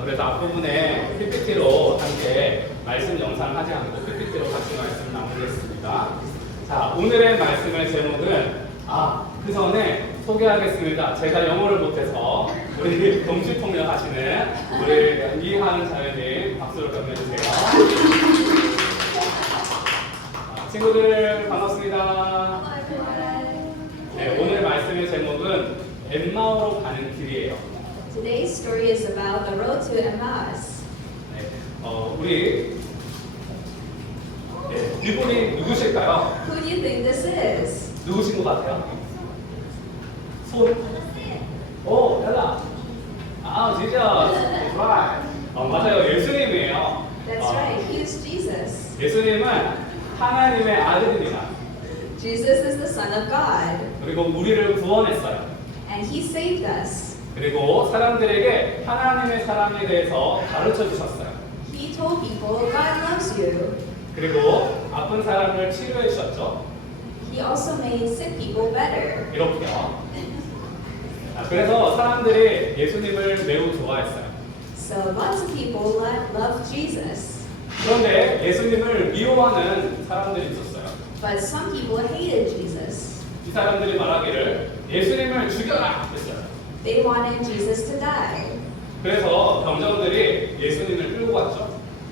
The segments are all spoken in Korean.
그래서 앞부분에 PPT로 함께 말씀 영상 하지 않고 PPT로 같이 말씀 나누겠습니다. 자, 오늘의 말씀의 제목은 그 전에 소개하겠습니다. 제가 영어를 못해서 우리 동시통역 하시는 우리 이하은 자매님 박수로 격려해주세요. 친구들 반갑습니다. 네, 오늘 말씀의 제목은 엠마오로 가는 길이에요. Today's story is about the road to Emmaus. 네, 우리 이분이 누구실까요? Who do you think this is? 누구신 것 같아요? 손? 오, 달라. 진짜. right. 맞아요. 예수님이에요. That's right, he is Jesus. 예수님은 하나님의 아들입니다. Jesus is the Son of God, 그리고 우리를 구원했어요. and he saved us. 그리고 사람들에게 하나님의 사랑에 대해서 가르쳐 주셨어요. He told people God loves you. 그리고 아픈 사람을 치료해 주셨죠. He also made sick people better. 이렇게요. 그래서 사람들이 예수님을 매우 좋아했어요. So lots of people love Jesus. 그런데 예수님을 미워하는 사람들이 있었어요. But some people hated Jesus. 이 사람들이 말하기를 예수님을 죽여라 했어요. They wanted Jesus to die. 그래서 병정들이 예수님을 끌고 갔죠.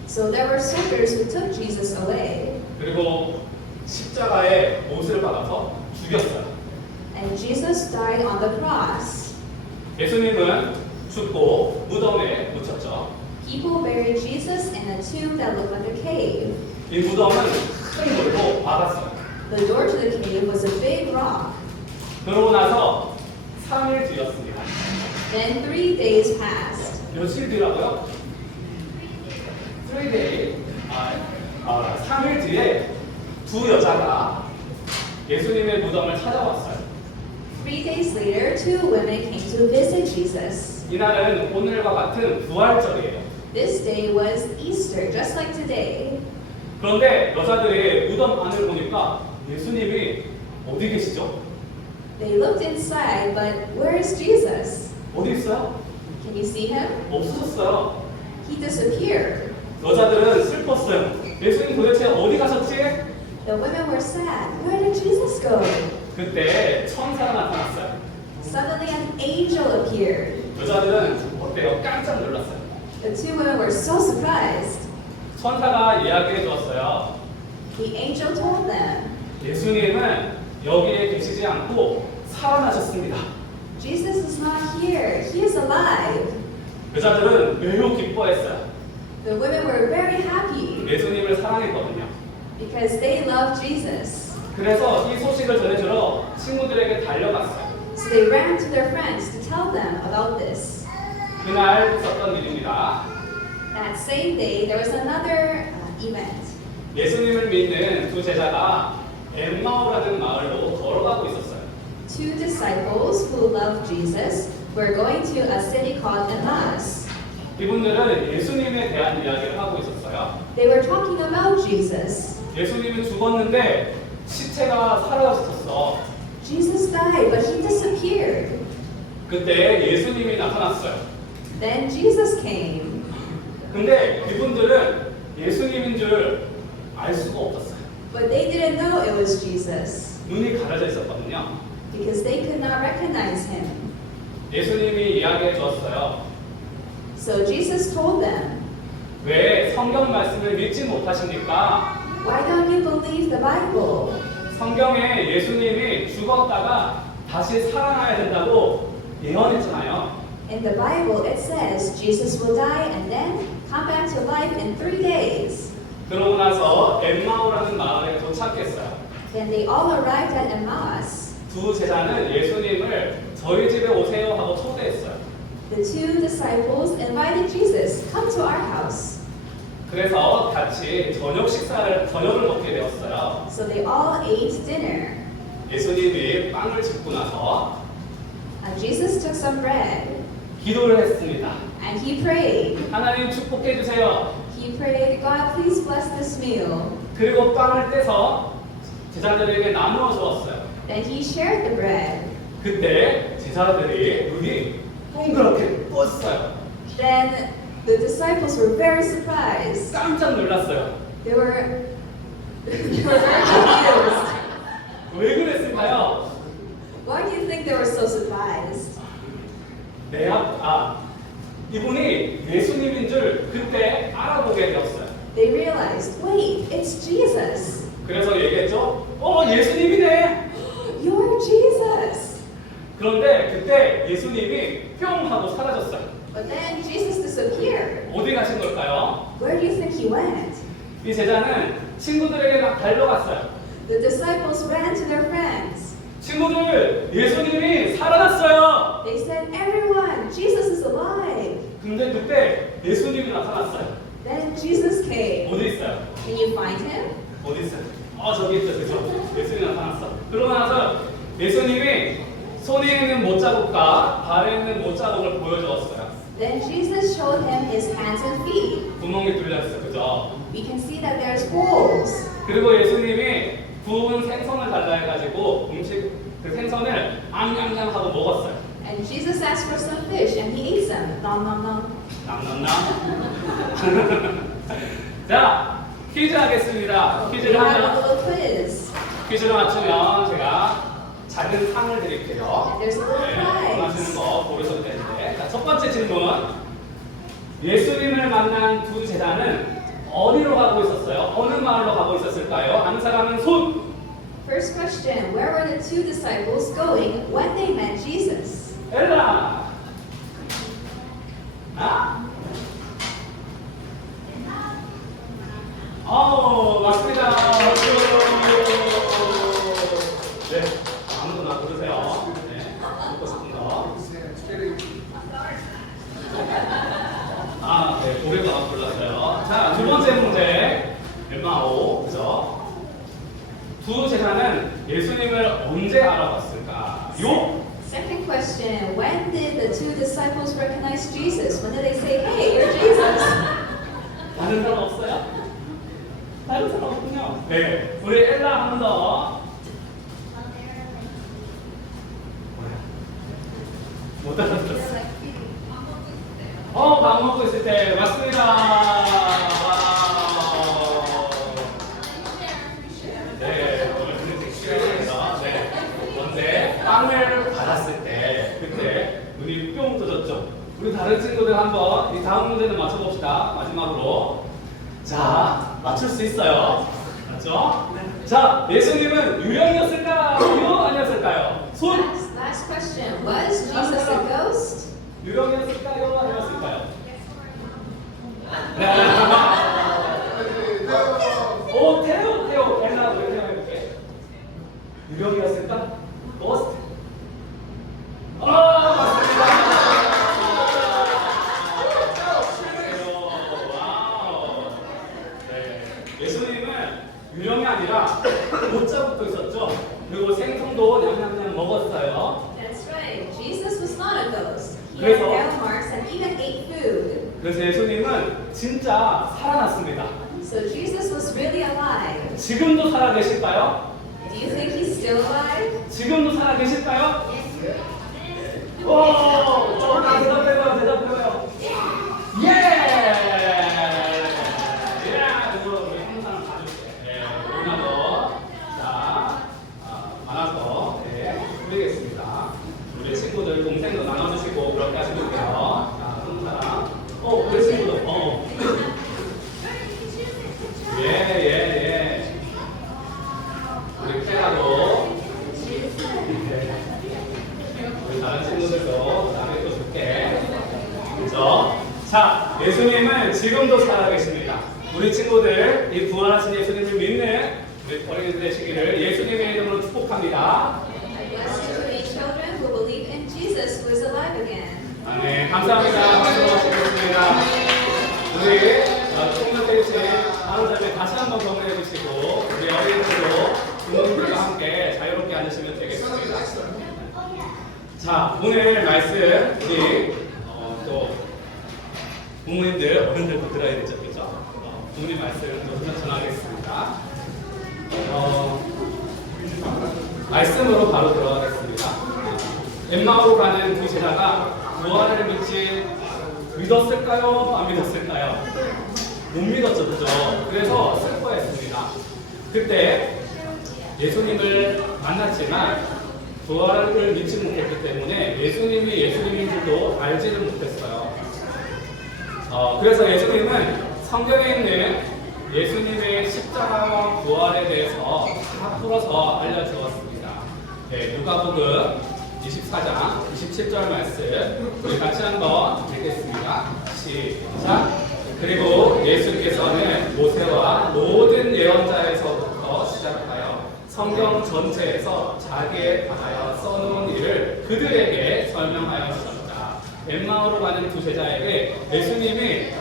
So there were soldiers who took Jesus away. 그리고 십자가에 못을 박아서 죽였어요. And Jesus died on the cross. 예수님은 죽고 무덤에 묻혔죠. People buried Jesus in a tomb that looked like a cave. 이 무덤은 큰 돌로 박았어요. The door to the cave was a big rock. 그러고 나서 3일 뒤였습니다. Then 3 days passed. 며칠 뒤라고요? 3 days. 3일 뒤에 두 여자가 예수님의 무덤을 찾아왔어요. 3 days later, 2 women came to visit Jesus. 이날은 오늘과 같은 부활절이에요. This day was Easter, just like today. 그런데 여자들이 무덤 안을 보니까 예수님이 어디 계시죠? They looked inside, but where is Jesus? 어디 있어요? Can you see him? 없어졌어요. He disappeared. 여자들은 슬펐어요. 예수님 도대체 어디 가셨지? The women were sad. Where did Jesus go? 그때 천사가 나타났어요. Suddenly an angel appeared. 여자들은 어때요? 깜짝 놀랐어요. The 2 women were so surprised. 천사가 이야기해 주었어요. The angel told them, 예수님은 여기에 계시지 않고 살아나셨습니다. Jesus is not here. He is alive. 여자들은 매우 기뻐했어요. The women were very happy 예수님을 사랑했거든요. because they loved Jesus. 그래서 이 소식을 전해주러 친구들에게 달려갔어요. So they ran to their friends to tell them about this. 그날 있었던 일입니다. That same day, there was another event. 예수님을 믿는 두 제자가 엠마오라는 마을로 걸어가고 있었어요. 2 disciples who loved Jesus were going to a city called Emmaus. 이분들은 예수님에 대한 이야기를 하고 있었어요. They were talking about Jesus. 예수님은 죽었는데 시체가 사라졌었어. Jesus died, but he disappeared. 그때 예수님이 나타났어요. Then Jesus came. 근데 이분들은 예수님인 줄 알 수가 없었어요. But they didn't know it was Jesus 눈이 가려져 있었거든요. because they could not recognize him. 예수님이 이야기해 주었어요. So Jesus told them, 왜 성경 말씀을 믿지 못하십니까? why don't you believe the Bible? 성경에 예수님이 죽었다가 다시 살아나야 된다고 예언했잖아요. In the Bible, it says Jesus will die and then come back to life in 3 days. 그러고 나서 엠마오라는 마을에 도착했어요. Then they all arrived at Emmaus. 두 제자는 예수님을 저희 집에 오세요 하고 초대했어요. The 2 disciples invited Jesus, come to our house. 그래서 같이 저녁을 먹게 되었어요. So they all ate dinner. 예수님이 빵을 집고 나서 Jesus took some bread 기도를 했습니다. and he prayed. 하나님 축복해 주세요. He prayed, God, please bless this meal. 그리고 빵을 떼서 제자들에게 나누어 주었어요. Then he shared the bread. 그때 제자들이 눈이 동그랗게 떴어요. Then The disciples were very surprised. 깜짝 놀랐어요. They were very confused. 왜 그랬을까요? Why do you think they were so surprised? 이분이 예수님인 줄 그때 알아보게 되었어요. They realized, wait, it's Jesus. 그래서 얘기했죠. 예수님이네. You're Jesus. 그런데 그때 예수님이 뿅 하고 사라졌어요. But then Jesus disappeared. 어디 가신 걸까요? Where do you think he went? 이 제자는 친구들에게 막 달려갔어요. The disciples ran to their friends. 친구들, 예수님이 살아났어요. They said, everyone, Jesus is alive. 근데 그때 예수님이 나타났어요. Then Jesus came. 어디 있어요? Can you find him? 어디 있어요? 저기 있죠, 그죠? 예수님이 나타났어. 그러고 나서 예수님이 손에 있는 못자국과 발에 있는 못자국을 보여주었어요. Then Jesus showed him his hands and feet. 구멍이 뚫렸어, 그죠? We can see that there's holes. 그리고 예수님이 구운 생선을 달라 해가지고 그 생선을 앙앙앙 하고 먹었어요. And Jesus asked for some fish and he ate some. Nom nom nom. 남남남. 자, 퀴즈 하겠습니다. We 퀴즈를 have a 하면 little quiz. 퀴즈를 맞추면 제가 작은 상을 드릴게요. There's a little prize. 원하시는 거 고르셔도 되는데. 자, 첫 번째 질문. 예수님을 만난 두 제자는 어디로 가고 있었어요? 어느 마을로 가고 있었을까요? 아는 사람은 손. First question, where were the two disciples going when they met Jesus? 엘라. 맞습니다. 박수. 네, 아무거나 고르세요. 네, 먹고 싶은 거. 네, 고래가 골랐어요. 자, 두 번째 문제. 엠마오, 그죠? 두 제자는 예수님을 언제 알아봤을까요? Second question, when did the two disciples recognize Jesus? When did they say, hey, you're Jesus? 다른 사람 없어요? 다른 사람 없군요. 네, 우리 엘라 한 번 더. 못 알아들었어. 밥 먹고 있을 때 맞습니다. 와우. 네, 오늘 굉장히 섹시합니다. 네, 그런데 빵을 받았을 때 그때 눈이 뿅 떠졌죠. 우리 다른 친구들 한번 이 다음 문제는 맞춰봅시다. 마지막으로. 자, 맞출 수 있어요. 맞죠? 자, 예수님은 유령이었을까요? 아니었을까요? 손! Last question, was Jesus a ghost? 유령이었을까요? 아니었을까요? 네. 태오. 엘라, 왜 태워볼게? 유령이었을까? 고스트? 맞습니다. 와우. 네. 예수님은 유령이 아니라 못자국도 있었죠. 그리고 생선도 냠냠냠 먹었어요. That's right, Jesus was not a ghost. He had 그래서- nail marks and even ate food. 그래서 예수님은 진짜 살아났습니다. So Jesus was really alive. 지금도 살아계실까요? Do you think he's still alive? 지금도 살아계실까요? 대답해봐요. 예! 그래서 우리 한국 사람 봐줄게. 네, 오늘도 자, 많아서 드리겠습니다. 우리 친구들 동생도 나눠주시고 그렇게 하시면 돼요. 자, 한국 사람. 우리 친구도. 예. 우리 케라도. 우리 다른 친구들도 나를 또 줄게. 그죠? 자, 예수님은 지금도 살아계십니다. 우리 친구들, 이 부활하신 예수님을 믿는 우리 어린이들 되시기를 예수님의 이름으로 축복합니다. Blessed to be children who believe in Jesus who is alive again. 아멘. 감사합니다. 박수로 마치겠습니다. 우리 총명 페이지 다음 절에 다시 한번 경례해 주시고 우리 어린이들도 부모님들과 함께 자유롭게 앉으시면 되겠습니다. 자, 오늘 말씀 우리 또 부모님들, 어른들도 들어야 되죠, 그죠? 부모님 말씀을 또 전하겠습니다. 말씀으로 바로 들어가겠습니다. 엠마오로 가는 두 제자가 부활을 미친 믿었을까요? 안 믿었을까요? 못 믿었죠, 그죠? 그래서 슬퍼했습니다. 그때 예수님을 만났지만 부활을 믿지 못했기 때문에 예수님이 예수님인 줄도 알지를 못했어요. 그래서 예수님은 성경에 있는 예수님의 십자가와 부활에 대해서 다 풀어서 알려주었습니다. 네, 누가복음 24장 27절 말씀 우리 같이 한번 읽겠습니다. 시작. 그리고 예수께서는 모세와 모든 예언자에서부터 시작하여 성경 전체에서 자기에 관하여 써놓은 일을 그들에게 설명하여 주셨다. 엠마오로 가는 두 제자에게 예수님이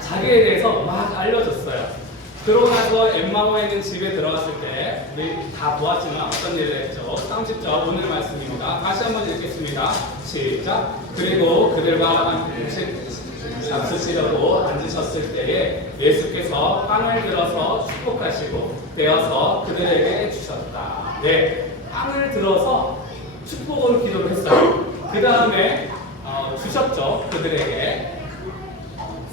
자기에 대해서 막 알려줬어요. 그러고 나서 엠마오에 있는 집에 들어갔을 때 우리 다 보았지만 어떤 일을 했죠? 30절 오늘 말씀입니다. 다시 한번 읽겠습니다. 시작. 그리고 그들과 음식 잡수시려고 앉으셨을 때에 예수께서 빵을 들어서 축복하시고 떼어서 그들에게 주셨다. 네, 빵을 들어서 축복을 기도를 했어요. 그 다음에 주셨죠. 그들에게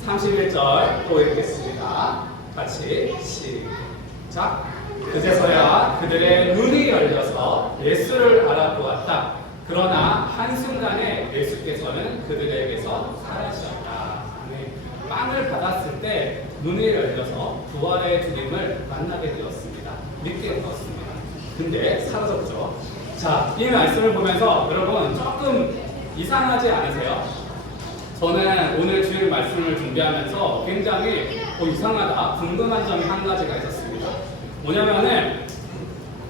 31절 또 읽겠습니다. 같이 시작. 그제서야 그들의 눈이 열려서 예수를 알아보았다. 그러나 한순간에 예수께서는 그들에게서 사라지셨다. 네. 빵을 받았을 때 눈이 열려서 부활의 주님을 만나게 되었습니다. 믿게 되었습니다. 근데 사라졌죠. 자, 이 말씀을 보면서 여러분 조금 이상하지 않으세요? 저는 오늘 주일 말씀을 준비하면서 굉장히 이상하다, 궁금한 점이 한 가지가 있었습니다. 뭐냐면은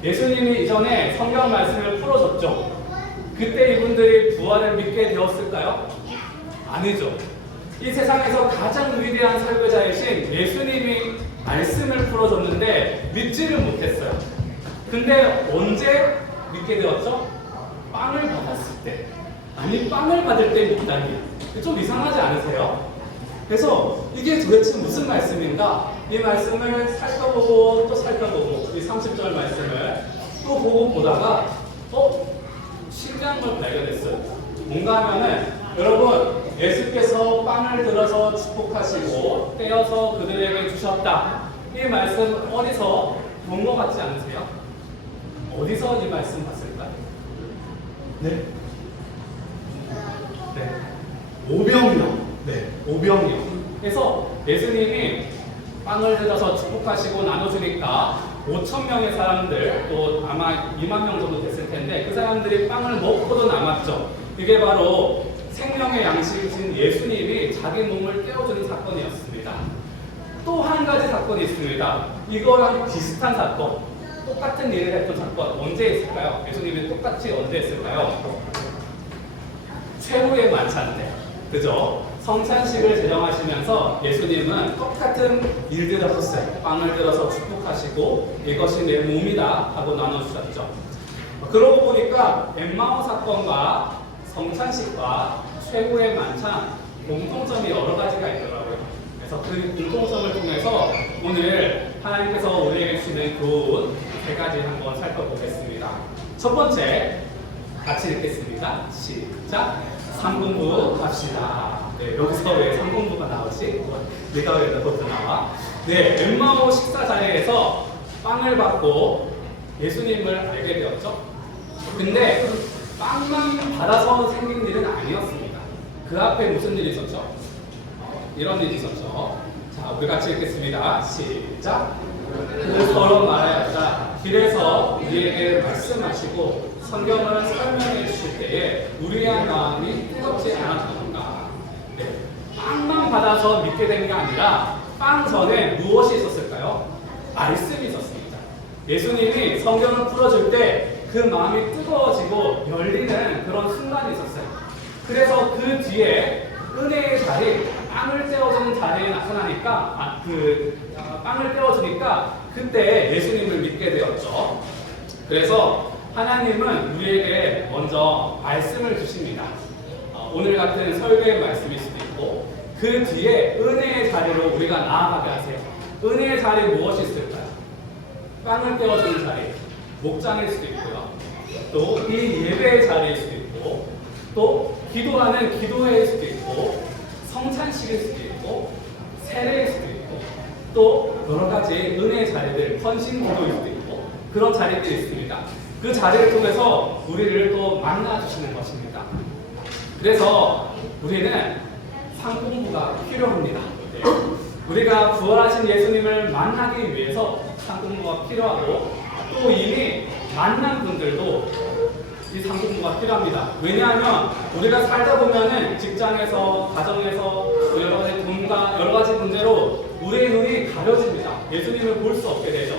예수님이 이전에 성경 말씀을 풀어줬죠. 그때 이분들이 부활을 믿게 되었을까요? 아니죠. 이 세상에서 가장 위대한 설교자이신 예수님이 말씀을 풀어줬는데 믿지를 못했어요. 근데 언제 믿게 되었죠? 빵을 받았을 때. 아니, 빵을 받을 때 믿다니. 좀 이상하지 않으세요? 그래서 이게 도대체 무슨 말씀인가? 이 말씀을 살펴보고 또 살펴보고 이 30절 말씀을 또 보고 보다가 신기한 걸 발견했어요. 뭔가 하면은 여러분 예수께서 빵을 들어서 축복하시고 떼어서 그들에게 주셨다. 이 말씀 어디서 본 것 같지 않으세요? 어디서 이 말씀 봤을까요? 네. 네. 오병이요. 네. 오병이요. 그래서 예수님이 빵을 들어서 축복하시고 나눠주니까 5,000명의 사람들, 또 아마 2만 명 정도 됐을 텐데 그 사람들이 빵을 먹고도 남았죠. 이게 바로 생명의 양식이신 예수님이 자기 몸을 떼어주는 사건이었습니다. 또 한 가지 사건이 있습니다. 이거랑 비슷한 사건, 똑같은 일을 했던 사건 언제 있을까요? 예수님이 똑같이 언제 했을까요? 최후의 만찬 때, 그죠? 성찬식을 제정하시면서 예수님은 똑같은 일들을 하셨어요. 빵을 들어서 축복하시고 이것이 내 몸이다 하고 나눠주셨죠. 그러고 보니까 엠마오 사건과 성찬식과 최후의 만찬 공통점이 여러 가지가 있더라고요. 그래서 그 공통점을 통해서 오늘 하나님께서 우리에게 주시는 교훈 3가지 한번 살펴보겠습니다. 첫 번째, 같이 읽겠습니다. 시작. 삼공부 합시다. 네, 여기서 왜 삼공부가 나오지? 내가 왜 그것도 나와? 네, 엠마오 식사 자리에서 빵을 받고 예수님을 알게 되었죠. 근데 빵만 받아서 생긴 일은 아니었습니다. 그 앞에 무슨 일이 있었죠? 이런 일이 있었죠. 자, 우리 같이 읽겠습니다. 시작. 서로 말하였다. 길에서 우리에게 말씀하시고 성경을 설명해 주실 때에 우리의 마음이 뜨겁지 않았던가. 네. 빵만 받아서 믿게 된 게 아니라 빵 전에 무엇이 있었을까요? 말씀이 있었습니다. 예수님이 성경을 풀어줄 때 그 마음이 뜨거워지고 열리는 그런 순간이 있었어요. 그래서 그 뒤에 은혜의 자리, 빵을 떼어주는 자리에 나타나니까 빵을 떼어주니까 그때 예수님을 믿게 되었죠. 그래서 하나님은 우리에게 먼저 말씀을 주십니다. 오늘 같은 설교의 말씀일 수도 있고 그 뒤에 은혜의 자리로 우리가 나아가게 하세요. 은혜의 자리 무엇이 있을까요? 빵을 떼어주는 자리, 목장일 수도 있고요. 또 이 예배의 자리일 수도 있고 또 기도하는 기도회일 수도 있고 성찬식일 수도 있고 세례일 수도 있고 또 여러 가지 은혜의 자리들, 헌신 기도일 수도 있고 그런 자리들이 있습니다. 그 자리를 통해서 우리를 또 만나주시는 것입니다. 그래서 우리는 상공부가 필요합니다. 네. 우리가 부활하신 예수님을 만나기 위해서 상공부가 필요하고 또 이미 만난 분들도 이 상공부가 필요합니다. 왜냐하면 우리가 살다 보면은 직장에서, 가정에서 여러 가지 돈과 여러 가지 문제로 우리의 눈이 가려집니다. 예수님을 볼 수 없게 되죠.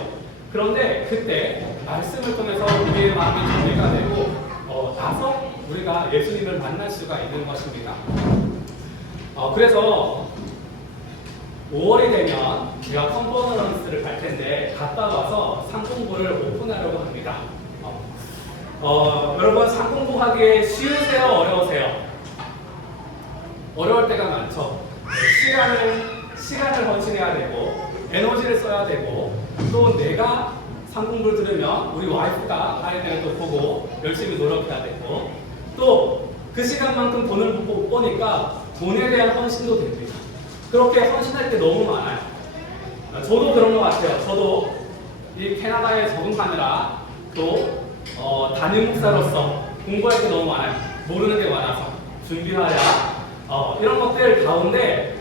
그런데 그때 말씀을 통해서 우리의 마음이 정리가 되고 나서 우리가 예수님을 만날 수가 있는 것입니다. 그래서 5월이 되면 제가 컨퍼런스를 갈 텐데 갔다 와서 상공부를 오픈하려고 합니다. 여러분 상공부 하기에 쉬우세요? 어려우세요? 어려울 때가 많죠. 시간을 헌신해야 되고 에너지를 써야 되고 또 내가 상공부를 들으면 우리 와이프가 아이들을 또 보고 열심히 노력해야 되고 또 그 시간만큼 돈을 못 버니까 돈에 대한 헌신도 됩니다. 그렇게 헌신할 때 너무 많아요. 저도 그런 것 같아요. 저도 이 캐나다에 적응하느라 또 담임 목사로서 공부할 게 너무 많아요. 모르는 게 많아서 준비하랴 이런 것들 가운데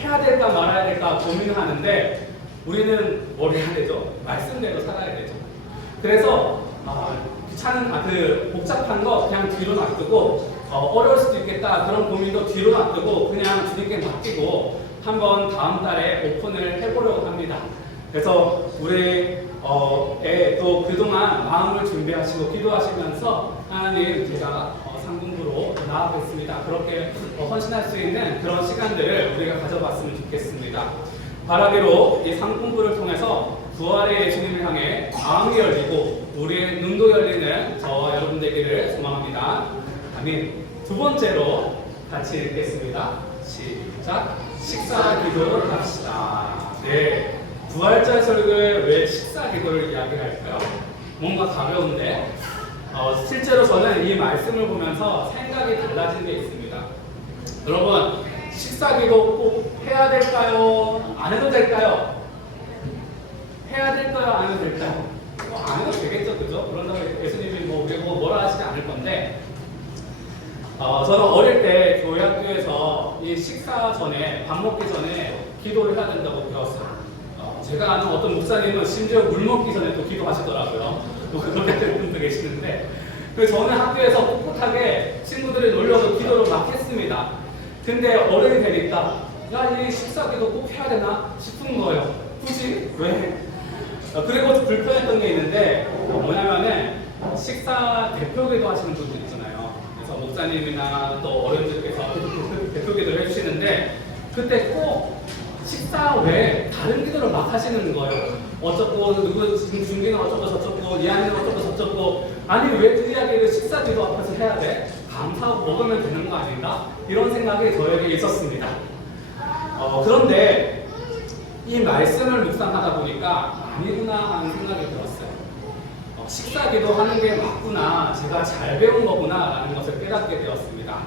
해야 될까 말아야 될까 고민하는데 우리는 뭘 해야 되죠? 말씀대로 살아야 되죠. 그래서 귀찮은 복잡한 거 그냥 뒤로 놔두고 어려울 수도 있겠다 그런 고민도 뒤로 놔두고 그냥 주님께 맡기고 한번 다음 달에 오픈을 해보려고 합니다. 그래서 우리 또 그동안 마음을 준비하시고 기도하시면서 하나님 제가 상공부로 나아가겠습니다. 그렇게 헌신할 수 있는 그런 시간들을 우리가 가져봤으면 좋겠습니다. 바라기로 이 상공부를 통해서 부활의 예수님을 향해 마음이 열리고 우리의 눈도 열리는 저와 여러분 되기를 소망합니다. 아멘. 두 번째로 같이 읽겠습니다. 시작. 식사 기도를 합시다. 네. 부활절 설교에 왜 식사 기도를 이야기할까요? 뭔가 가벼운데 실제로 저는 이 말씀을 보면서 생각이 달라진 게 있습니다. 여러분 식사 기도 꼭 해야 될까요? 안 해도 될까요? 해야 될까요? 안 해도 될까요? 안 해도 되겠죠, 그죠? 그런다고 예수님이 뭐라 하시지 않을 건데 저는 어릴 때 교회 학교에서 이 식사 전에 밥 먹기 전에 기도를 해야 된다고 배웠어요. 제가 아는 어떤 목사님은 심지어 물 먹기 전에 또 기도하시더라고요. 또 그렇게 하는 분도 계시는데 저는 학교에서 꿋꿋하게 친구들이 놀려서 기도를 막 했습니다. 근데 어른이 되니까 야, 이 식사 기도 꼭 해야 되나 싶은 거예요. 굳이? 왜? 그리고 불편했던 게 있는데 뭐냐면은 식사 대표 기도 하시는 분들 있잖아요. 그래서 목사님이나 또 어른들께서 대표 기도를 해주시는데 그때 꼭 식사 외에 다른 기도를 막 하시는 거예요. 어쩌고 누구 지금 준비는 어쩌고 저쩌고 이하는 어쩌고 저쩌고 아니 왜 그 이야기를 식사 기도 앞에서 해야 돼? 감사하고 먹으면 되는 거 아닌가? 이런 생각이 저에게 있었습니다. 그런데 이 말씀을 묵상하다 보니까 아니구나 하는 생각이 들었어요. 식사 기도하는 게 맞구나, 제가 잘 배운 거구나 라는 것을 깨닫게 되었습니다.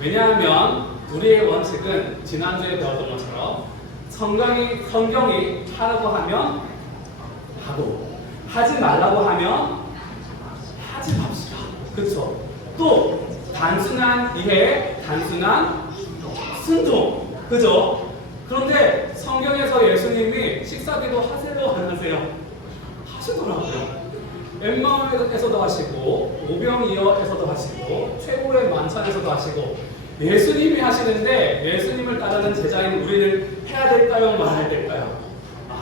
왜냐하면 우리의 원칙은 지난주에 배웠던 것처럼 성경이 하라고 하면 하고 하지 말라고 하면 하지 맙시다. 그렇죠? 또 단순한 이해, 단순한 순종. 그죠? 그런데 성경에서 예수님이 식사기도 하세요 안 하세요? 하시더라고요. 엠마오에서도 하시고 오병이어에서도 하시고 최고의 만찬에서도 하시고 예수님이 하시는데 예수님을 따르는 제자인 우리는 해야 될까요? 말아야 될까요?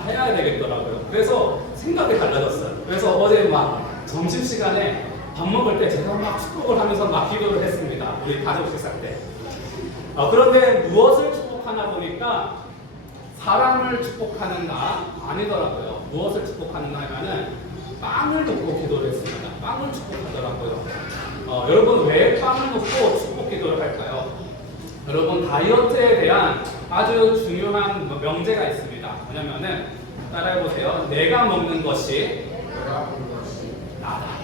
해야 되겠더라고요. 그래서 생각이 달라졌어요. 그래서 어제 막 점심시간에 밥 먹을 때 제가 막 축복을 하면서 막 기도를 했습니다. 우리 가족 식사 때. 그런데 무엇을 축복하나 보니까 사람을 축복하는가 아니더라고요. 무엇을 축복하는가 하면은 빵을 놓고 기도를 했습니다. 빵을 축복하더라고요. 여러분 왜 빵을 놓고 축복 기도를 할까요? 여러분 다이어트에 대한 아주 중요한 명제가 있습니다. 뭐냐면은 따라해보세요. 내가 먹는 것이 나다.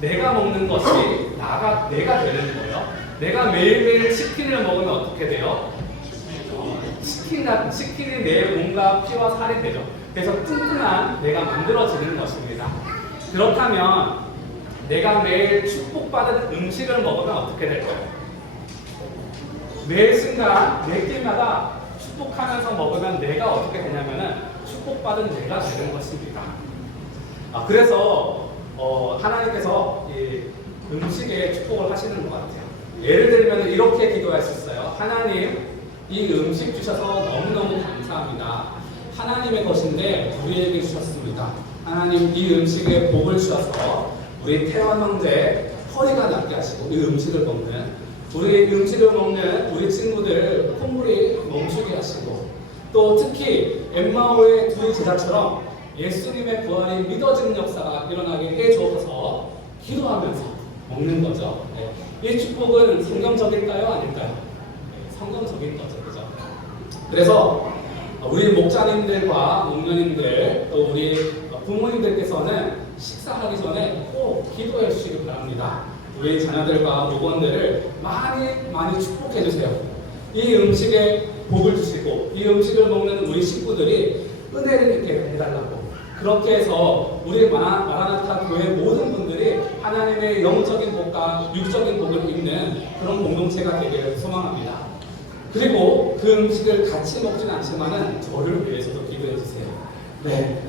내가 먹는 것이 내가 되는 거예요. 내가 매일매일 치킨을 먹으면 어떻게 돼요? 치킨이 내 몸과 피와 살이 되죠. 그래서 뚱뚱한 내가 만들어지는 것입니다. 그렇다면 내가 매일 축복받은 음식을 먹으면 어떻게 될까요? 매 순간, 매 끼마다 축복하면서 먹으면 내가 어떻게 되냐면은 축복받은 내가 되는 것입니다. 그래서 하나님께서 이 음식에 축복을 하시는 것 같아요. 예를 들면 이렇게 기도할 수 있어요. 하나님, 이 음식 주셔서 너무너무 감사합니다. 하나님의 것인데 우리에게 주셨습니다. 하나님, 이 음식에 복을 주셔서 우리 태원 형제 허리가 낫게 하시고 이 음식을 먹는 우리 친구들 콧물이 멈추게 하시고 또 특히 엠마오의 두 제자처럼 예수님의 부활이 믿어지는 역사가 일어나게 해주어서 기도하면서 먹는 거죠. 네. 이 축복은 성경적일까요? 아닐까요? 네, 성경적인 거죠. 그죠? 그래서 우리 목자님들과 목녀님들 또 우리 부모님들께서는 식사하기 전에 꼭 기도해 주시기 바랍니다. 우리 자녀들과 목원들을 많이 축복해 주세요. 이 음식에 복을 주시고 이 음식을 먹는 우리 식구들이 은혜를 있게 해달라고 그렇게 해서 우리 마라나타 교회 모든 분들이 하나님의 영적인 복과 육적인 복을 입는 그런 공동체가 되기를 소망합니다. 그리고 그 음식을 같이 먹지는 않지만은 저를 위해서도 기도해 주세요. 네.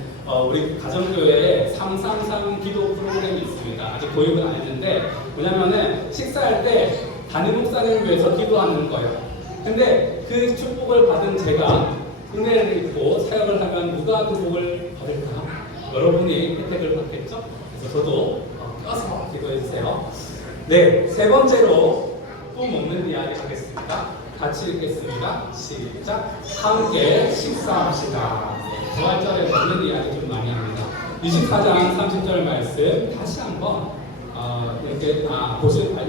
우리 가정교회에 333 기도 프로그램이 있습니다. 아직 도입은 안 했는데, 왜냐면은 식사할 때 담임 목사님을 위해서 기도하는 거예요. 근데 그 축복을 받은 제가 은혜를 입고 사역을 하면 누가 그 복을 받을까? 여러분이 혜택을 받겠죠? 그래서 저도 껴서 기도해 주세요. 네, 세 번째로 또 먹는 이야기 하겠습니다. 같이 읽겠습니다. 시작. 함께 식사합시다. 부활절에 먹는 이야기 좀 많이 합니다. 24장 30절 말씀 다시 한번 이렇게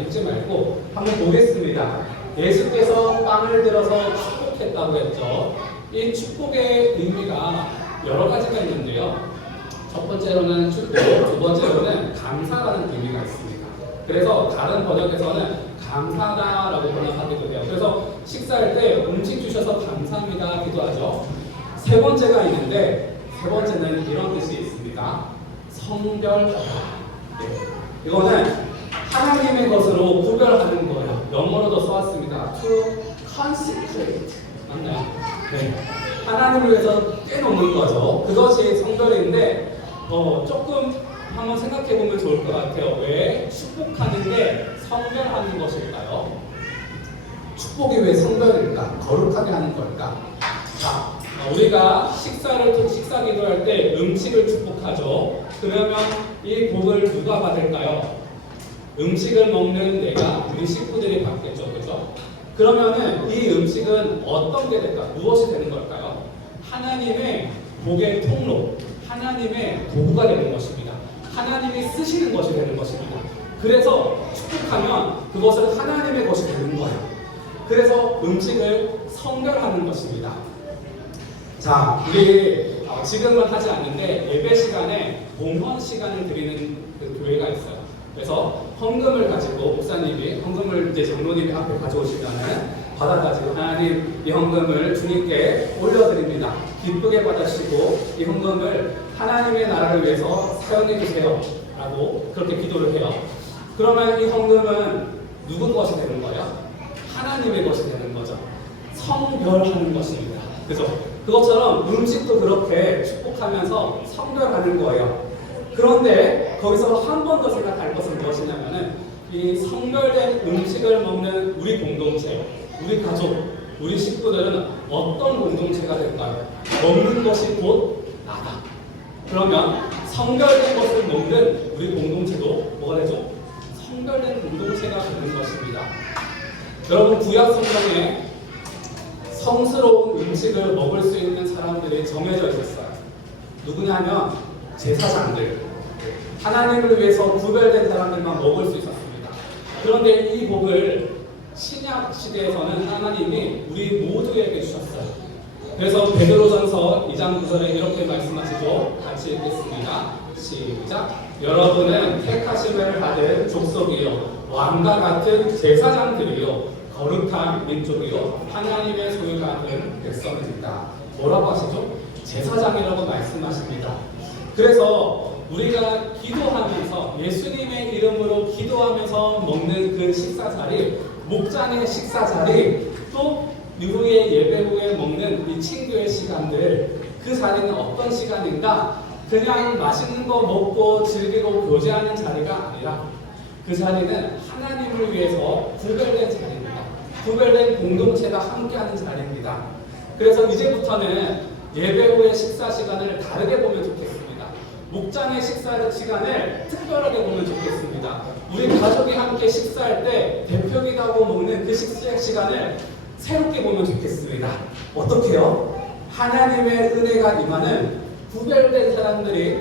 읽지 말고 한번 보겠습니다. 예수께서 빵을 들어서 축복했다고 했죠. 이 축복의 의미가 여러 가지가 있는데요. 첫 번째로는 축복, 두 번째로는 감사라는 의미가 있습니다. 그래서 다른 번역에서는 감사다라고 번역하기도 해요. 그래서 식사할 때 음식 주셔서 감사합니다 기도하죠. 세 번째가 있는데 세 번째는 이런 뜻이 있습니다. 성별하다. 이거는 하나님의 것으로 구별하는 거예요. 영어로도 써왔습니다. To consecrate. 맞나요? 네. 하나님을 위해서 떼놓는 거죠. 그것이 성별인데 조금 한번 생각해 보면 좋을 것 같아요. 왜 축복하는데 성별하는 것일까요? 축복이 왜 성별일까? 거룩하게 하는 걸까? 자, 우리가 식사 기도할 때 음식을 축복하죠. 그러면 이 복을 누가 받을까요? 음식을 먹는 내가 우리 식구들이 받겠죠, 그죠? 그러면은 이 음식은 어떤 게 될까? 무엇이 되는 걸까요? 하나님의 복의 통로, 하나님의 도구가 되는 것입니다. 하나님이 쓰시는 것이 되는 것입니다. 그래서 축복하면 그것은 하나님의 것이 되는 거예요. 그래서 음식을 성별하는 것입니다. 자, 우리 지금은 하지 않는데 예배 시간에 봉헌 시간을 드리는 그 교회가 있어요. 그래서 헌금을 가지고 목사님이 헌금을 이제 장로님이 앞에 가져오시면은 받아가지고 하나님 이 헌금을 주님께 올려드립니다. 기쁘게 받으시고 이 헌금을 하나님의 나라를 위해서 사용해 주세요. 라고 그렇게 기도를 해요. 그러면 이 헌금은 누구 것이 되는 거예요? 하나님의 것이 되는 거죠. 성별하는 것입니다. 그래서 그것처럼 음식도 그렇게 축복하면서 성별하는 거예요. 그런데 거기서 한 번 더 생각할 것은 무엇이냐면은 이 성별된 음식을 먹는 우리 공동체, 우리 가족, 우리 식구들은 어떤 공동체가 될까요? 먹는 것이 곧 나다. 그러면 성별된 것을 먹는 우리 공동체도 뭐가 되죠? 성별된 공동체가 되는 것입니다. 여러분 구약 성경에 성스러운 음식을 먹을 수 있는 사람들이 정해져 있었어요. 누구냐면 제사장들, 하나님을 위해서 구별된 사람들만 먹을 수 있었습니다. 그런데 이 복을 신약 시대에서는 하나님이 우리 모두에게 주셨어요. 그래서 베드로전서 2장 9절에 이렇게 말씀하시죠. 같이 읽겠습니다. 시작. 여러분은 택하심을 받은 족속이요 왕과 같은 제사장들이요 거룩한 민족이요 하나님의 소유가 된 백성입니다. 뭐라고 하시죠? 제사장이라고 말씀하십니다. 그래서 우리가 기도하면서 예수님의 이름으로 기도하면서 먹는 그 식사 자리, 목장의 식사 자리, 또 이후에 예배 후에 먹는 이 친구의 시간들, 그 자리는 어떤 시간인가? 그냥 맛있는 거 먹고 즐기고 교제하는 자리가 아니라 그 자리는 하나님을 위해서 구별된 자리입니다. 구별된 공동체가 함께하는 자리입니다. 그래서 이제부터는 예배 후의 식사 시간을 다르게 보면 좋겠습니다. 목장의 식사 시간을 특별하게 보면 좋겠습니다. 우리 가족이 함께 식사할 때 대표기도 하고 먹는 그 식사 시간을 새롭게 보면 좋겠습니다. 어떻게요? 하나님의 은혜가 임하는 구별된 사람들이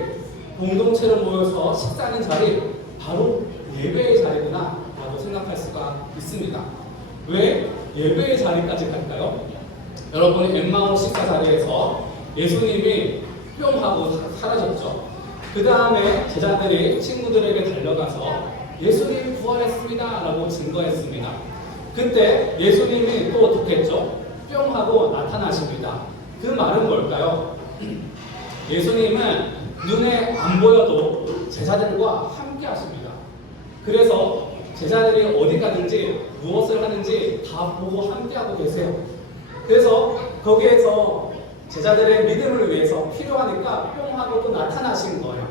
공동체로 모여서 식사하는 자리, 바로 예배의 자리구나 라고 생각할 수가 있습니다. 왜 예배의 자리까지 갈까요? 여러분, 엠마오 식사 자리에서 예수님이 뿅 하고 사라졌죠. 그 다음에 제자들이 친구들에게 달려가서 예수님 부활했습니다 라고 증거했습니다. 그때 예수님이 또 어떻게 했죠? 뿅 하고 나타나십니다. 그 말은 뭘까요? 예수님은 눈에 안 보여도 제자들과 함께 하십니다. 그래서 제자들이 어디 가든지 무엇을 하는지 다 보고 함께하고 계세요. 그래서 거기에서 제자들의 믿음을 위해서 필요하니까 뿅 하고 또 나타나신 거예요.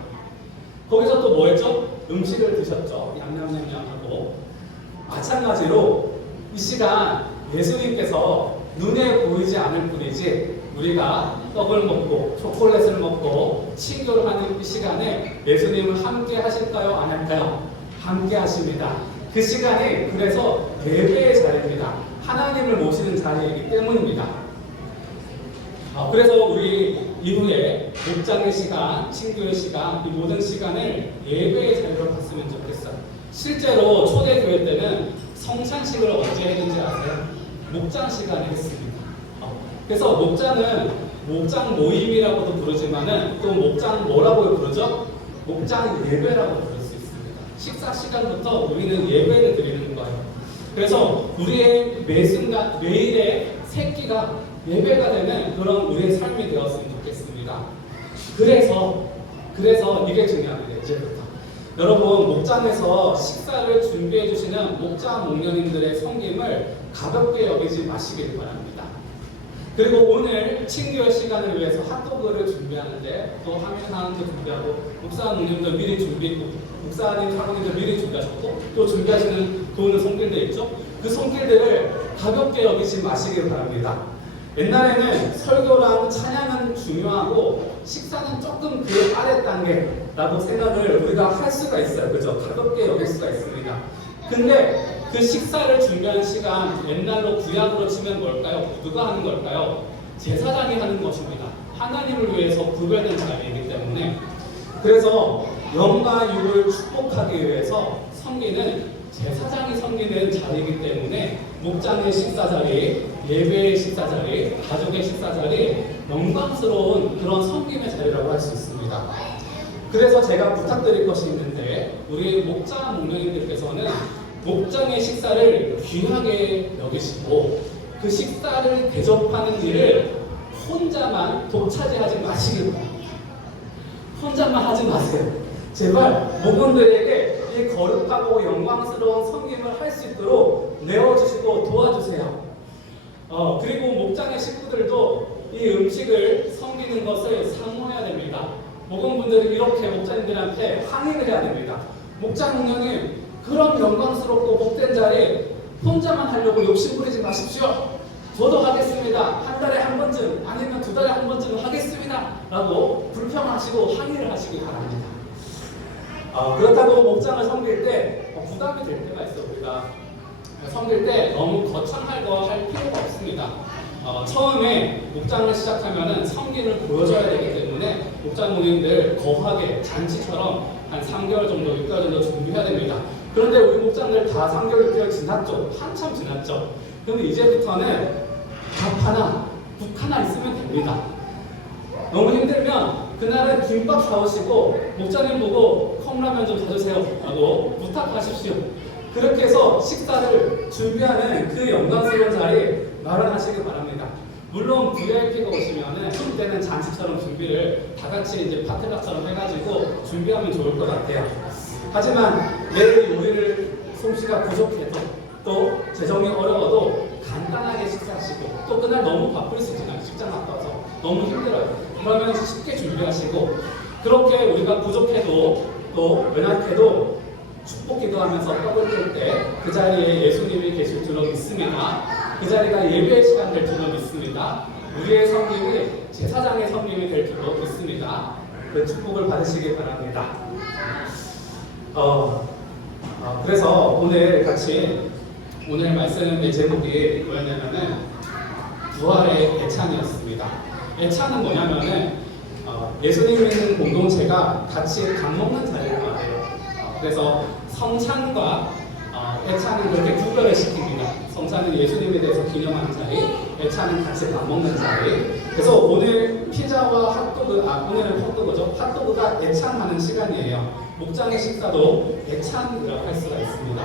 거기서 또 뭐 했죠? 음식을 드셨죠. 냠냠냠냠하고. 마찬가지로 이 시간 예수님께서 눈에 보이지 않을 뿐이지 우리가 떡을 먹고 초콜릿을 먹고 친교를 하는 이 시간에 예수님은 함께 하실까요? 안 할까요? 함께 하십니다. 그 시간이 그래서 예배의 자리입니다. 하나님을 모시는 자리이기 때문입니다. 그래서 우리 이후에 목장의 시간, 친구의 시간, 이 모든 시간을 예배의 자리로 봤으면 좋겠어요. 실제로 초대교회 때는 성찬식을 언제 했는지 아세요? 목장 시간에 했습니다. 그래서 목장은 목장 모임이라고도 부르지만은 또 목장 뭐라고 부르죠? 목장 예배라고 부를 수 있습니다. 식사 시간부터 우리는 예배를 드리는 거예요. 그래서 우리의 매 순간, 매일의 새끼가 예배가 되는 그런 우리의 삶이 되었으면 좋겠습니다. 그래서 이게 중요합니다. 이제부터. 여러분, 목장에서 식사를 준비해 주시는 목장 목녀님들의 섬김을 가볍게 여기지 마시길 바랍니다. 그리고 오늘 친교의 시간을 위해서 핫도그를 준비하는데 또 화면하는도 준비하고 목사님도 미리 준비했고 목사님, 사모님도 미리 준비하셨고 또 준비하시는 도우는 손길들 있죠? 그 손길들을 가볍게 여기지 마시길 바랍니다. 옛날에는 설교랑 찬양은 중요하고 식사는 조금 그 아래 단계라고 생각을 우리가 할 수가 있어요. 그죠? 가볍게 여길 수가 있습니다. 근데 그 식사를 준비한 시간, 옛날로 구약으로 치면 뭘까요? 누가 하는 걸까요? 제사장이 하는 것입니다. 하나님을 위해서 구별된 자리이기 때문에. 그래서 영과 육을 축복하기 위해서 섬기는 제사장이 섬기는 자리이기 때문에 목장의 식사 자리, 예배의 식사 자리, 가족의 식사 자리, 영광스러운 그런 섬김의 자리라고 할 수 있습니다. 그래서 제가 부탁드릴 것이 있는데 우리 목장 목녀님들께서는 목장의 식사를 귀하게 여기시고 그 식사를 대접하는 일을 혼자만 독차지하지 마시길 바랍니다. 혼자만 하지 마세요. 제발 목원들에게 이 거룩하고 영광스러운 섬김을 할 수 있도록 내어주시고 도와주세요. 그리고 목장의 식구들도 이 음식을 섬기는 것을 사모해야 됩니다. 목원분들은 이렇게 목자님들한테 항의를 해야 됩니다. 목장 목녀님, 그런 영광스럽고 복된 자리 혼자만 하려고 욕심부리지 마십시오. 저도 하겠습니다. 한 달에 한 번쯤 아니면 두 달에 한 번쯤 하겠습니다. 라고 불평하시고 항의를 하시기 바랍니다. 그렇다고 목장을 섬길 때 부담이 될 때가 있어요. 우리가 섬길 때 너무 거창할 거 할 필요가 없습니다. 처음에 목장을 시작하면은 섬김을 보여줘야 되기 때문에 목장 모임들 거하게 잔치처럼 한 3개월 정도, 6개월 정도 준비해야 됩니다. 그런데 우리 목장들 다 3개월, 6개월 지났죠? 한참 지났죠? 그런데 이제부터는 밥 하나, 국 하나 있으면 됩니다. 너무 힘들면 그날은 김밥 사오시고 목장님 보고 컵라면 좀 사주세요 라고 부탁하십시오. 그렇게 해서 식사를 준비하는 그 영광스러운 자리에 마련하시길 바랍니다. 물론 VIP가 오시면은 그때는 잔치처럼 준비를 다 같이 이제 파트너처럼 해가지고 준비하면 좋을 것 같아요. 하지만 내 요리를 솜씨가 부족해도 또 재정이 어려워도 간단하게 식사하시고 또 그날 너무 바쁠 수 있잖아요. 직장 갔다 와서 너무 힘들어요. 그러면 쉽게 준비하시고 그렇게 우리가 부족해도 또 연약해도 축복 기도하면서 떡을 뗄 때 그 자리에 예수님이 계실 줄로 믿습니다. 그 자리가 예배의 시간 될 줄로 믿습니다. 우리의 성김이 제사장의 성김이 될 줄로 믿습니다. 그 축복을 받으시길 바랍니다. 그래서 오늘 같이 오늘 말씀의 제목이 뭐였냐면은 부활의 애찬이었습니다. 애찬은 뭐냐면은 예수님 믿는 공동체가 같이 밥 먹는 자리를 말해요. 그래서 성찬과 애찬은 그렇게 구별을 시킵니다. 성찬은 예수님에 대해서 기념하는 자리, 애찬은 같이 밥 먹는 자리. 그래서 오늘 피자와 오늘은 핫도그죠. 핫도그가 애찬하는 시간이에요. 목장의 식사도 애찬이라고 할 수가 있습니다.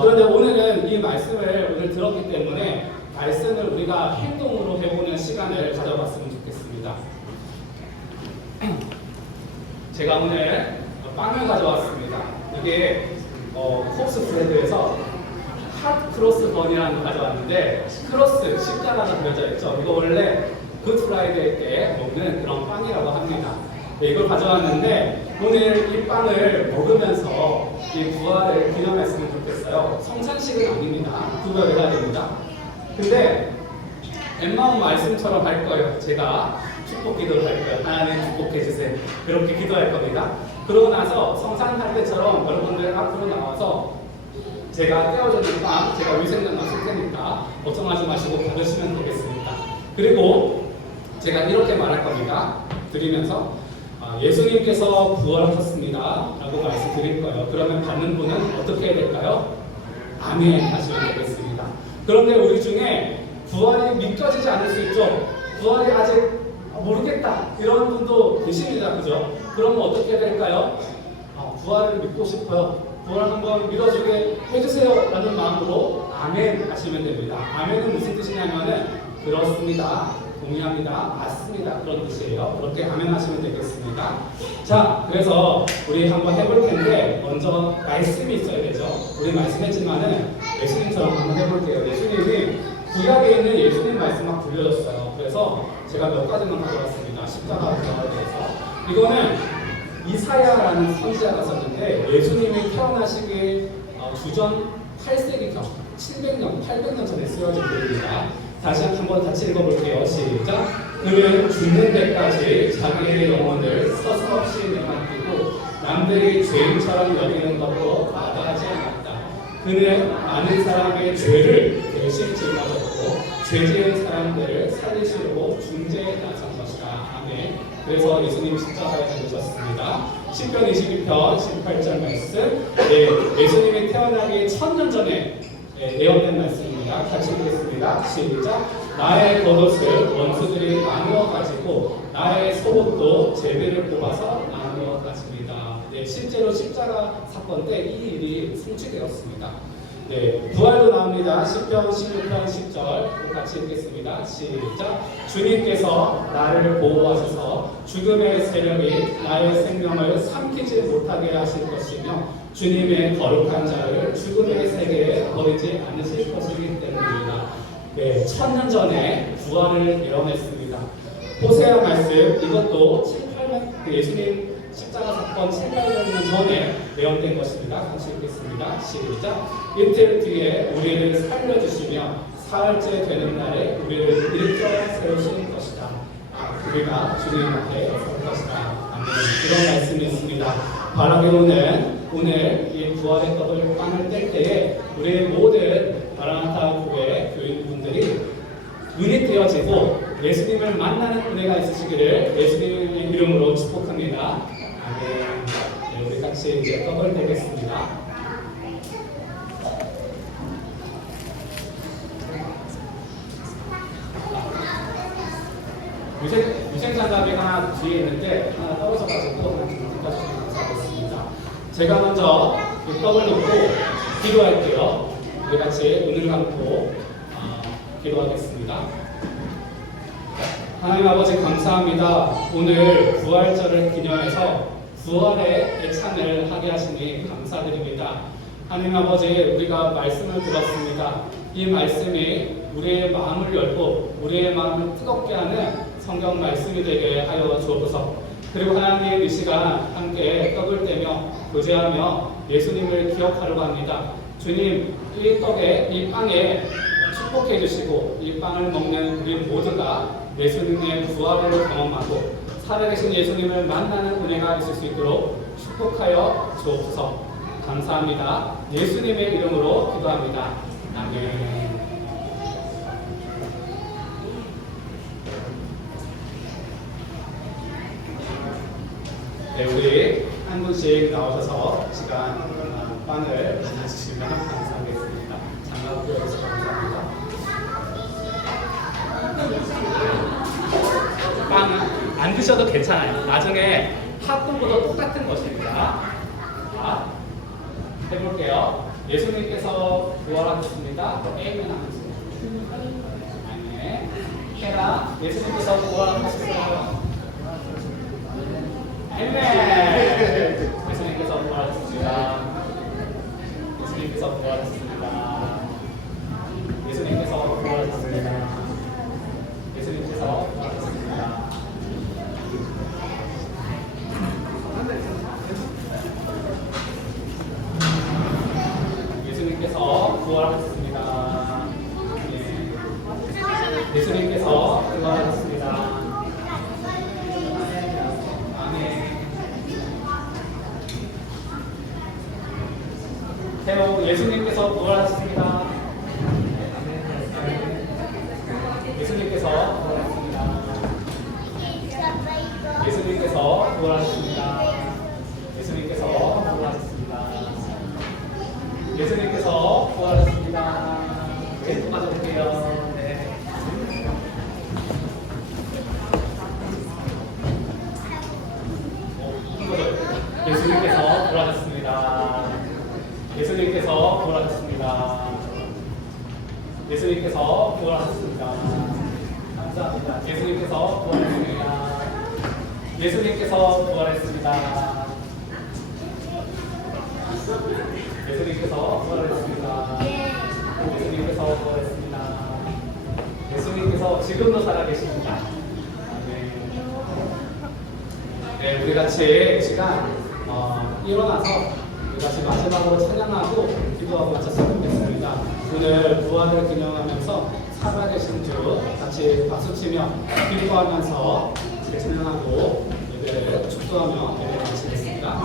그런데 오늘은 이 말씀을 오늘 들었기 때문에 말씀을 우리가 행동으로 해보는 시간을 가져봤으면 좋겠습니다. 제가 오늘 빵을 가져왔습니다. 이게 콥스 브레드에서 핫 크로스 번이라는 거 가져왔는데 크로스 십자가가 그려져 있죠. 이거 원래 굿 프라이데이 때 먹는 그런 빵이라고 합니다. 네, 이걸 가져왔는데 오늘 이 빵을 먹으면서 이 부활을 기념했으면 좋겠어요. 성찬식은 아닙니다. 구별을 해야 됩니다. 근데 엠마오 말씀처럼 할 거예요. 제가 축복 기도를 할 거예요. 하나님 축복해 주세요. 그렇게 기도할 겁니다. 그러고 나서 성찬할 때처럼 여러분들 앞으로 나와서 제가 떼어주는 빵, 제가 위생장갑 쓸 테니까 걱정하지 마시고 받으시면 되겠습니다. 그리고 제가 이렇게 말할 겁니다. 드리면서 예수님께서 부활하셨습니다 라고 말씀드릴 거예요. 그러면 받는 분은 어떻게 해야 될까요? 아멘 하시면 되겠습니다. 그런데 우리 중에 부활이 믿겨지지 않을 수 있죠. 부활이 아직 모르겠다 이런 분도 계십니다. 그죠? 그러면 어떻게 해야 될까요? 부활을 믿고 싶어요. 부활 한번 믿어주게 해주세요 라는 마음으로 아멘 하시면 됩니다. 아멘은 무슨 뜻이냐면은 그렇습니다, 동의합니다, 맞습니다 그런 뜻이에요. 그렇게 아멘 하시면 되겠습니다. 자, 그래서 우리 한번 해볼 텐데 먼저 말씀이 있어야 되죠. 우리 말씀했지만은 예수님처럼 한번 해볼게요. 예수님이 구약에 있는 예수님 말씀 막 불려줬어요. 그래서 제가 몇 가지만 가져왔습니다. 십자가 부활에 대해서. 이거는 이사야라는 선지자가 썼는데 예수님이 태어나시기 주전 8세기경 700년, 800년 전에 쓰여진 글입니다. 다시 한번 같이 읽어볼게요. 시작. 그는 죽는 데까지 자기의 영혼을 서슴없이 내맡기고 남들이 죄인처럼 여기는 것도 마다하지 않았다. 그는 많은 사람의 죄를 대신 짊어졌고 죄 지은 사람들을 살리시려고 중재에 나선 것이다. 아멘. 그래서 예수님 십자가에 죽으셨습니다. 시편 22편 18절 말씀. 예수님이 태어나기 1000년 전에 예언된 말씀입니다. 같이 읽겠습니다. 시작. 나의 겉옷을 원수들이 나누어 가지고 나의 속옷도 제비를 뽑아서 나누어 가집니다. 실제로 십자가 사건 때 이 일이 성취되었습니다. 부활도 나옵니다. 시편 16편 10절 같이 읽겠습니다. 시작. 주님께서 나를 보호하셔서 죽음의 세력이 나의 생명을 삼키지 못하게 하실 것이며 주님의 거룩한 자를 죽음의 세계에 버리지 않으실 것이기 때문입니다. 1000년 전에 부활을 예언했습니다. 호세아 말씀 이것도 7-8년 예수님 십자가 사건 7-8년 전에 예언된 것입니다. 같이 읽겠습니다. 시작. 이틀 뒤에 우리를 살려주시며 사흘째 되는 날에 우리를 일으켜 세우실 것이다. 우리가 주님 앞에 설 것이다. 아멘. 이런 말씀이 있습니다. 바라기로는 오늘 이 부활의 떡을 빵을 뗄 때에 우리의 모든 마라나타 교회 교인분들이 눈이 띄어지고 예수님을 만나는 은혜가 있으시기를 예수님의 이름으로 축복합니다. 아멘. 우리 같이 이제 떡을 떼겠습니다. 유생장갑이 하나 뒤에 있는데 하나 떨어져가지고 가져주시면 감사하겠습니다. 제가 먼저 이 떡을 넣고 기도할게요. 우리 같이 눈을 감고 기도하겠습니다. 하나님 아버지 감사합니다. 오늘 부활절을 기념해서 부활의 애찬을 하게 하시니 감사드립니다. 하나님 아버지, 우리가 말씀을 들었습니다. 이 말씀이 우리의 마음을 열고 우리의 마음을 뜨겁게 하는 성경 말씀이 되게 하여 주옵소서. 그리고 하나님, 이 시간 함께 떡을 떼며 교제하며 예수님을 기억하려고 합니다. 주님, 이 떡에 이 빵에 축복해 주시고 이 빵을 먹는 우리 모두가 예수님의 부활을 경험하고 살아계신 예수님을 만나는 은혜가 있을 수 있도록 축복하여 주옵소서. 감사합니다. 예수님의 이름으로 기도합니다. 아멘. 네, 우리 한 분씩 나오셔서 시간 빵을 나눠주시면 감사하겠습니다. 장갑교회에서 감사합니다. 빵은 안 드셔도 괜찮아요. 나중에 핫도그도 똑같은 것입니다. 자, 해볼게요. 예수님께서 부활하셨습니다. 에이멘 하면서. 아멘. 해라. 예수님께서 부활하셨어요. 아멘. 예수님께서 부활하셨습니다. 예수님께서 부활하셨습니다. 예수님께서 부활하셨습니다. 예수님께서 부활하셨습니다. 예수님께서 부활하셨습니다. 예. 예수님께서 부활하셨습니다. 아멘. 태호 예수님께서 부활하셨습니다. 예수님께서 부활하셨습니다. 예수님께서 부활하셨습니다. 예수님께서 부활하셨습니다. 예수님께서 부활하셨습니다. 이제 또 가져올게요. 네. 예수님께서 부활하셨습니다. 예수님께서 부활하셨습니다. 예수님께서 부활하셨습니다. 감사합니다. 예수님께서 부활했습니다. 예수님께서 부활했습니다. 예수님께서 부활했습니다. 예수님께서 부활했습니다. 예수님께서 지금도 살아계십니다. 네, 우리 같이 이 시간 일어나서 우리 같이 마지막으로 찬양하고 기도하고 마쳤으면 좋겠습니다. 오늘 부활을 기념하면서 살아계신 주 같이 박수치며 기도하면서 찬양하고 예배를 축도하며 예배를 마치겠습니다.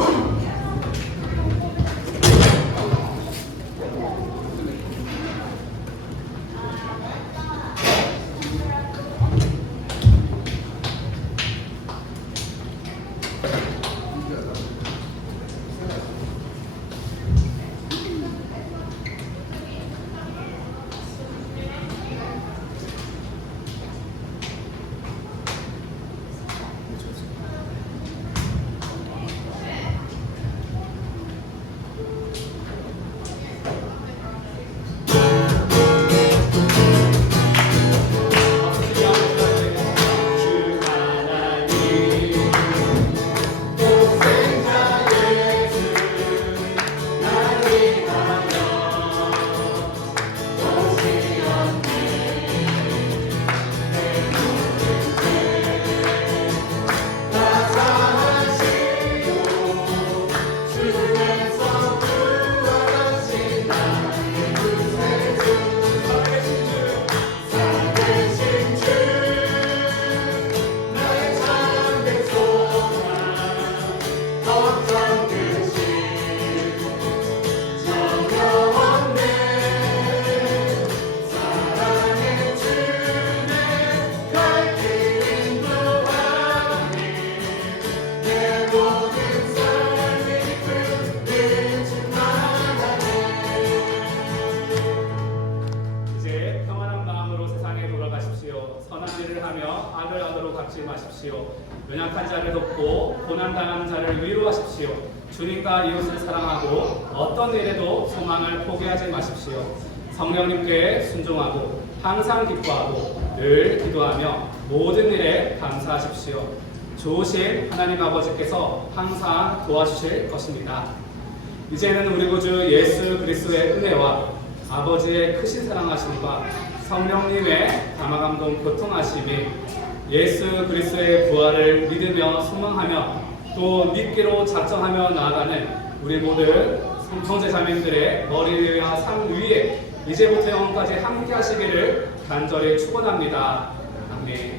사랑하며 아들아들로 갚지 마십시오. 연약한 자를 돕고 고난당하는 자를 위로하십시오. 주님과 이웃을 사랑하고 어떤 일에도 소망을 포기하지 마십시오. 성령님께 순종하고 항상 기뻐하고 늘 기도하며 모든 일에 감사하십시오. 좋으신 하나님 아버지께서 항상 도와주실 것입니다. 이제는 우리 구주 예수 그리스도의 은혜와 아버지의 크신 사랑하심과 성령님의 감화감동 교통하심이 예수 그리스도의 부활을 믿으며 소망하며 또 믿기로 작정하며 나아가는 우리 모든 형제자매들의 머리 위와 삶 위에 이제부터 영원까지 함께 하시기를 간절히 축원합니다. 아멘.